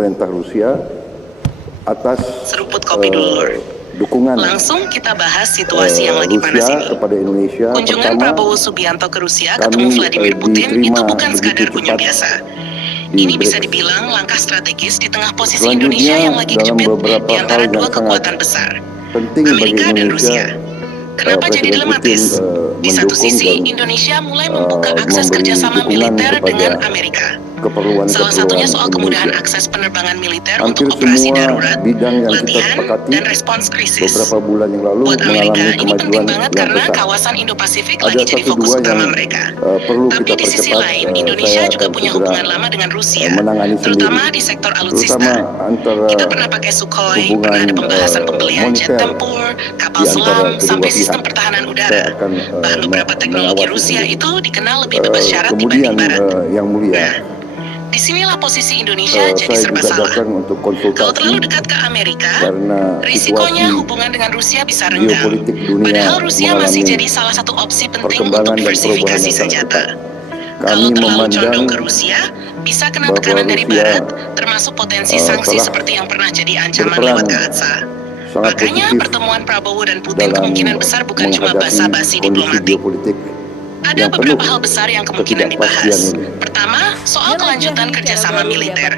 perintah Rusia atas seruput kopi dulu, Lur. dukungan Langsung kita bahas situasi yang lagi panas Rusia ini. kepada Indonesia. Kunjungan Pertama, Prabowo Subianto ke Rusia kami, ketemu Vladimir Putin itu diterima bukan sekadar begitu kunjung cepat biasa. di Ini bisa BRICS. dibilang langkah strategis di tengah posisi Selanjutnya, Indonesia yang lagi dalam kejepit beberapa di antara hal dua yang kekuatan sangat besar, penting bagi Amerika dan Indonesia, Rusia. Kenapa jadi Presiden dilematis? Putin Di satu mendukung sisi, dan Indonesia mulai membuka akses memberi kerjasama dukungan militer kepada dengan Amerika. keperluan Salah satunya soal kemudahan Indonesia. akses penerbangan militer Hampir untuk operasi semua darurat, bidang yang kita latihan, sepakati dan respons krisis. beberapa bulan yang lalu Buat Amerika, mengalami ini penting kemajuan banget yang karena pesat. kawasan Indo-Pasifik Ada lagi jadi satu fokus dua utama yang mereka. perlu Tapi kita di sisi percepat. lain, Indonesia Saya juga akan punya segera hubungan lama dengan Rusia, menangani terutama sendiri. di sektor Terutama alutsista. antara Kita pernah pakai Sukhoi, hubungan pernah ada pembahasan pembelian jet moneter tempur, kapal di antara selam, kedua sampai pihak. sistem pertahanan Saya udara. akan Bahkan beberapa teknologi mengawasi Rusia sendiri. itu dikenal lebih bebas syarat Kemudian dibanding Barat. yang mulia, Nah, disinilah posisi Indonesia jadi saya serba juga salah. datang untuk konsultasi Kalau terlalu dekat ke Amerika, karena risikonya situasi hubungan dengan Rusia bisa renggang. geopolitik dunia Padahal Rusia masih mengalami jadi salah satu opsi penting untuk perkembangan dan perubahan diversifikasi yang sangat senjata. cepat. Kalau Kami terlalu condong memandang ke Rusia, bisa kena bahwa tekanan dari Rusia Barat, termasuk potensi sanksi telah seperti yang pernah jadi ancaman berperan lewat KATSA. sangat Makanya positif pertemuan Prabowo dan Putin dalam kemungkinan besar bukan cuma menghadapi basa-basi kondisi diplomatik. geopolitik Ada yang penuh beberapa hal besar yang kemungkinan ketidakpastian dibahas. ini. Pertama, soal kelanjutan kerjasama militer.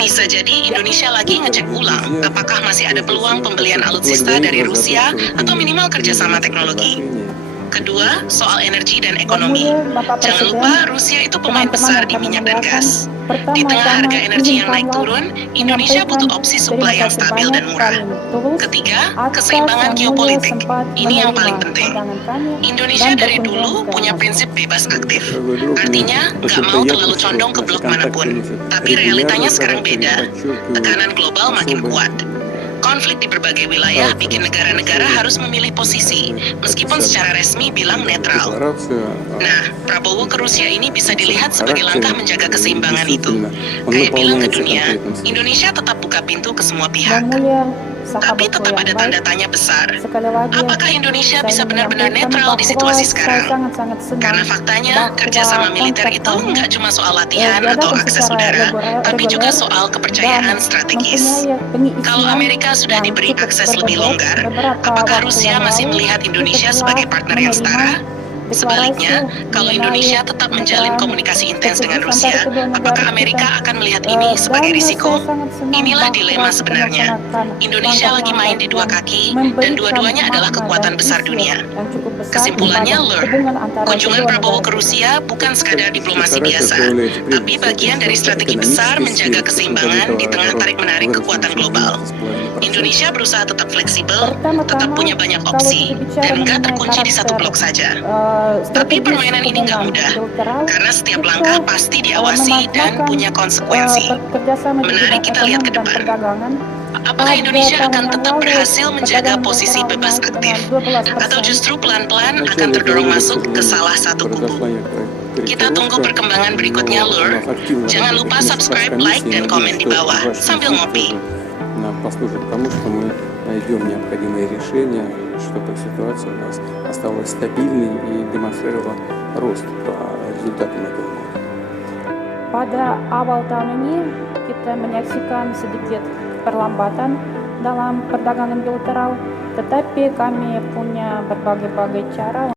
Bisa jadi Indonesia lagi ngecek ulang apakah masih ada peluang pembelian alutsista dari Rusia atau minimal kerjasama teknologi. Kedua, soal energi dan ekonomi. Jangan lupa Rusia itu pemain besar di minyak dan gas. Di tengah harga energi yang naik turun, Indonesia butuh opsi supply yang stabil dan murah. Ketiga, keseimbangan geopolitik. Ini yang paling penting. Indonesia dari dulu punya prinsip bebas aktif. Artinya, nggak mau terlalu condong ke blok manapun. Tapi realitanya sekarang beda. Tekanan global makin kuat. Konflik di berbagai wilayah bikin negara-negara harus memilih posisi, meskipun secara resmi bilang netral. Nah, Prabowo ke Rusia ini bisa dilihat sebagai langkah menjaga keseimbangan itu. Kayak bilang ke dunia, Indonesia tetap buka pintu ke semua pihak. Tapi tetap ada tanda tanya besar. Apakah Indonesia bisa benar-benar netral di situasi sekarang? Karena faktanya, kerjasama militer itu nggak cuma soal latihan atau akses udara, tapi juga soal kepercayaan strategis. Kalau Amerika sudah diberi akses lebih longgar, apakah Rusia masih melihat Indonesia sebagai partner yang setara? Sebaliknya, kalau Indonesia tetap menjalin komunikasi intens dengan Rusia, apakah Amerika akan melihat ini sebagai risiko? Inilah dilema sebenarnya. Indonesia lagi main di dua kaki, dan dua-duanya adalah kekuatan besar dunia. Kesimpulannya, Lur, kunjungan Prabowo ke Rusia bukan sekadar diplomasi biasa, tapi bagian dari strategi besar menjaga keseimbangan di tengah tarik-menarik kekuatan global. Indonesia berusaha tetap fleksibel, tetap punya banyak opsi, dan nggak terkunci di satu blok saja. Tapi permainan ini nggak mudah, karena setiap langkah pasti diawasi dan punya konsekuensi. Menarik kita lihat ke depan. Apakah Indonesia akan tetap berhasil menjaga posisi bebas aktif, atau justru pelan-pelan akan terdorong masuk ke salah satu kubu? Kita tunggu perkembangan berikutnya, Lur. Jangan lupa subscribe, like, dan komen di bawah sambil ngopi. Послужит к тому, что мы найдем необходимые решения, чтобы ситуация у нас осталась стабильной и демонстрировала рост по результатам этого года. Pada awal tahun ini kita menyaksikan sedikit perlambatan dalam perdagangan bilateral, tetapi kami punya berbagai-bagai cara